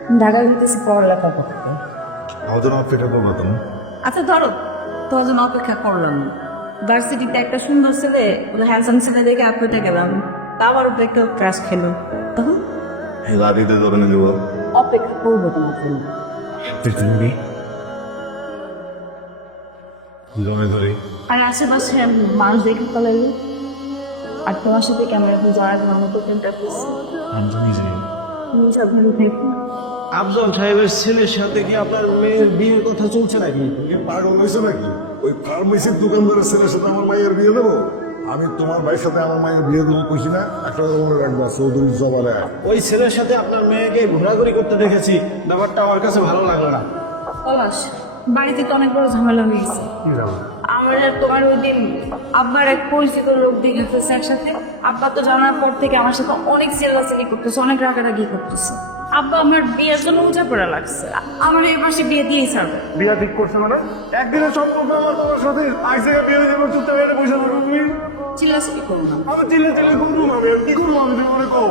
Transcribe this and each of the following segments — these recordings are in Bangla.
ঢাকায় যেতেছি পড়ালেখা করতে আমাদের অপেক্ষা করব তুমি আচ্ছা ধরো তোমার জন্য অপেক্ষা করলাম। ভার্সিটিতে একটা সুন্দর ছেলে হ্যান্ডসাম ছেলে দেখে আপনাতে গেলাম। উপরে একটা ক্রাশ খেলো। তখন? লাদিতে ধরে অপেক্ষা করব তোমার জন্য। পৃথিবী জমে ধরি। আর আশেপাশে মানুষ দেখে ফেলাইলো। আর তোমার সাথে কেমন এখন জড়া জড়ার মতো আমি তো তুমি সব ভালো আফজল সাহেবের ছেলের সাথে কি আপনার মেয়ের বিয়ের কথা চলছে নাকি? তুমি পাগল হয়েছো নাকি? ওই ফার্মেসির দোকানদারের ছেলের সাথে আমার মায়ের বিয়ে দেবো? আমি তোমার ভাইয়ের সাথে আমার মায়ের বিয়ে দেবো কইছি না? একটা কথা মনে রাখবা চৌধুরী জবারে ওই ছেলের সাথে আপনার মেয়েকে ঘোরাঘুরি করতে দেখেছি। ব্যাপারটা আমার কাছে ভালো লাগল না। পলাশ বাড়িতে তো অনেক বড় ঝামেলা হয়ে গেছে। আমার আর তোমার ওই দিন আব্বার এক পরিচিত লোক দেখে ফেলছে একসাথে। আব্বা তো জানার পর থেকে আমার সাথে অনেক চিল্লাচিল্লি করতেছে অনেক রাগারাগি করতেছে। আব্বা আমার বিয়ের জন্য পড়া লাগছে। আমার এই মাসে বিয়ে দিয়েই ছাড়বে। বিয়া ঠিক করছে মানে? একদিনের সম্পর্ক আমার তোমার সাথে আজ থেকে বিয়ে চুপচাপ তুমি চিল্লাচিল্লি করো না। আমি চিল্লে চিল্লে করব আমি কি করব আমি তুমি মনে কো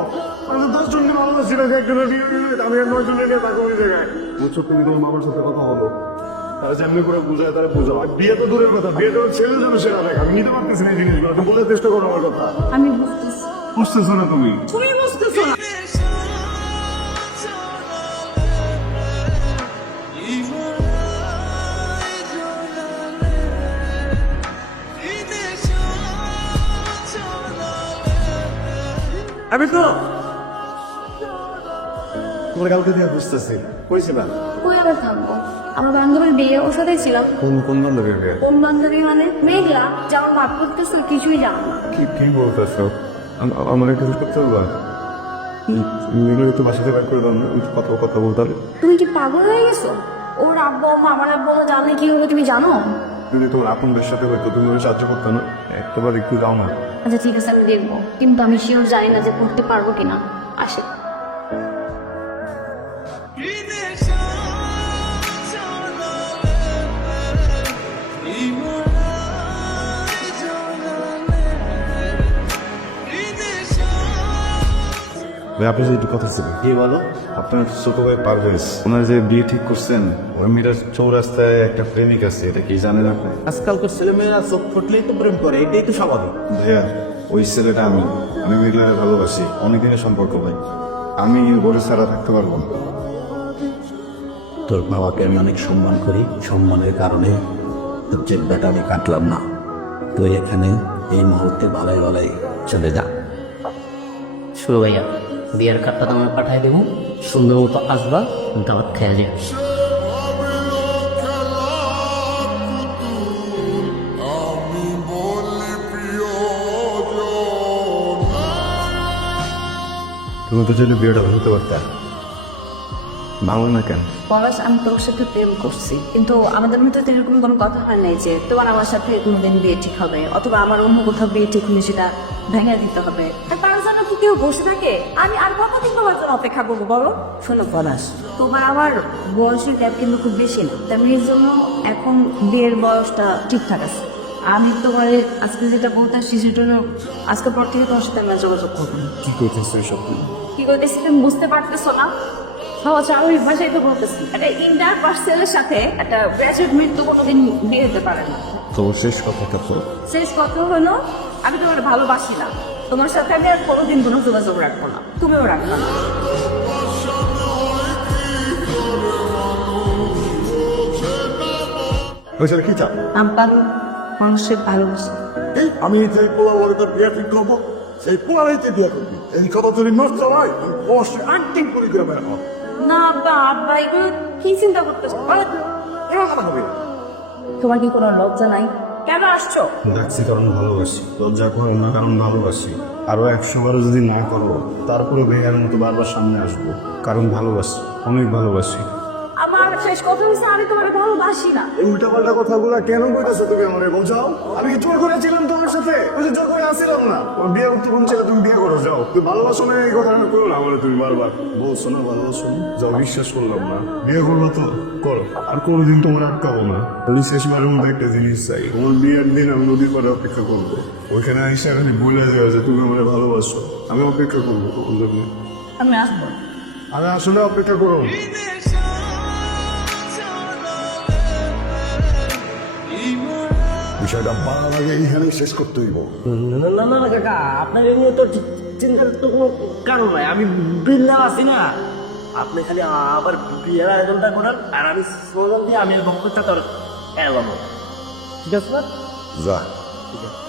আমি তো দশ জনকে ভালোবাসি না একজনের বিয়ে দিয়ে আমি আর নয় থাকব ওই জায়গায়। বুঝছ তুমি তোমার সাথে কথা হলো তারা যেমনি করে বুঝায় তারা বুঝাও। আর বিয়ে তো দূরের কথা বিয়ে তো ছেলে যেন সেরা দেখ আমি নিতে পারতেছি না এই জিনিসগুলো তুমি বোঝার চেষ্টা করো আমার কথা। আমি বুঝতেছি। বুঝতেছো না তুমি? তুমি আমি তো তোমার কালকে দিয়ে বুঝতেছি। কইছিলাম কই আবার থাকব আমার বান্ধবীর বিয়ে ওর সাথেই ছিলাম কোন কোন বান্ধবীর বিয়ে? কোন বান্ধবী মানে? মেঘলা যেমন ভাব করতেছো কিছুই জানো না। কি কি বলতেছো? আমার একটু করতে পারবা মিলে তো বাসাতে বের করে দাও না কথা কথা বলতে হবে। তুমি কি পাগল হয়ে গেছো? ওর আব্বা আম্মা আমার আব্বা আম্মা জানলে কি হবে তুমি জানো? যদি তোমার আপনদের সাথে হয়তো তুমি সাহায্য করতে না একটাবার একটু যাও না। আচ্ছা ঠিক আছে, আমি দেখব। কিন্তু আমি শিওর জানি না যে করতে পারব কিনা। আসে। ভাই আপনার একটু কথা ছিল। কি বলো? আপনার ছোট ভাই পারভেজ ওনার যে বিয়ে ঠিক করছেন ওই মেয়েটার চৌরাস্তায় একটা প্রেমিক আছে এটা কি জানেন আপনি? আজকালকার ছেলেমেয়েরা চোখ ফুটলেই তো প্রেম করে এটাই তো স্বাভাবিক। ভাইয়া ওই ছেলেটা আমি আমি মেঘলারে ভালোবাসি অনেকদিনের সম্পর্ক ভাই। আমি ওরে ছাড়া থাকতে পারব না। তোর বাবাকে আমি অনেক সম্মান করি সম্মানের কারণে তোর চেকটা আমি কাটলাম না। তুই এখানে এই মুহূর্তে ভালাই ভালাই চলে যা। শুরু ভাইয়া। বিয়ের কার্ডটা তোমায় পাঠাই দেবো। সুন্দর মতো আসবা দাওয়াত খেয়ে যাবে তুমি তো যদি বিয়েটা ভাঙতে পারতে। ভাঙো না কেন? পলাশ আমি তোর সাথে প্রেম করছি। কিন্তু আমাদের মধ্যে তো এরকম কোনো কথা হয় নাই যে তোমার আমার সাথে কোনোদিন বিয়ে ঠিক হবে অথবা আমার অন্য কোথাও বিয়ে ঠিক হলে সেটা ভেঙে দিতে হবে। আর তার জন্য কি কেউ বসে থাকে আমি আর কতদিন তোমার জন্য অপেক্ষা করব বলো? শোনো পলাশ তোমার আমার বয়সের গ্যাপ কিন্তু খুব বেশি না। এর জন্য এখন বিয়ের বয়সটা ঠিকঠাক আছে। আমি তোমার আজকে যেটা বলতে আসছি সেটা হলো আজকের পর থেকে তোমার সাথে আমি আর যোগাযোগ করব। কি করতেছো এসব কি করতেছি তুমি বুঝতে পারতেছো না? সহজ স্বাভাবিক ভাষায় তো বলতেছি। একটা ইন্টার পার্সেলের সাথে একটা গ্র্যাজুয়েট মেট তো কোনোদিন বিয়ে হতে পারে না। তো শেষ কথাটা তো। শেষ কথা হলো আমি তোমার ভালোবাসি না। তোমার সাথে আমি আর কোনোদিন কোনো যোগাযোগ রাখব না। তুমিও রাখব না। কি আব্বা মানুষের ভালোবাসি। এই আমি যে পোলা বলে তোর বিয়ে ঠিক করব সেই পোলারাইতে বিয়ে করবি। এই কথা যদি নষ্ট হয় অবশ্যই অ্যাক্টিং করে দিয়ে বেরো না আব্বা আব্বা এগুলো কি চিন্তা করতেছো? বলো এরকম হবে তোমার কি কোনো লজ্জা নাই? কেন আসছো? ডাকছি কারণ ভালোবাসি। লজ্জা করো না, কারণ ভালোবাসি। আরও একশো বারো যদি না করো তারপরে ভেঙার মতো বারবার সামনে আসব। কারণ ভালোবাসি, অনেক ভালোবাসি। শেষ কথা আমি তোমার ভালোবাসি না। এই কথাগুলো কেন কইতেছো তুমি আমারে? বোঝাও। আমি কি জোর করেছিলাম তোমার সাথে? ওই যে জোর করে আসছিলাম না। বিয়ে করতে কোন ছেলে তুমি বিয়ে করো যাও। তুমি ভালোবাসো না এই না আমারে তুমি বারবার? বলছো না ভালোবাসো যাও বিশ্বাস করলাম না। বিয়ে করব তো? করো। আর কোনোদিন তোমার আটকাবো না। আমি শেষবারের একটা জিনিস চাই। তোমার বিয়ের দিন আমি নদীর পাড়ে অপেক্ষা করব। ওইখানে আইসা খালি বলে দেওয়া যে তুমি আমার ভালোবাসো। আমি অপেক্ষা করব তখন আমি আসব। আমি আসলে অপেক্ষা করো। বিষয়টা ভালো লাগে এইখানে শেষ করতে হইব। না না না না কাকা আপনার এমনি তো চিন্তার তো কোনো কারণ নাই। আমি বিল্লা আছি না। আপনি খালি আবার বিয়ের আয়োজনটা করেন আর আমি স্লোগান দিয়ে আমি বক্তব্যটা তোর এলাম ঠিক আছে না? যা। ঠিক আছে।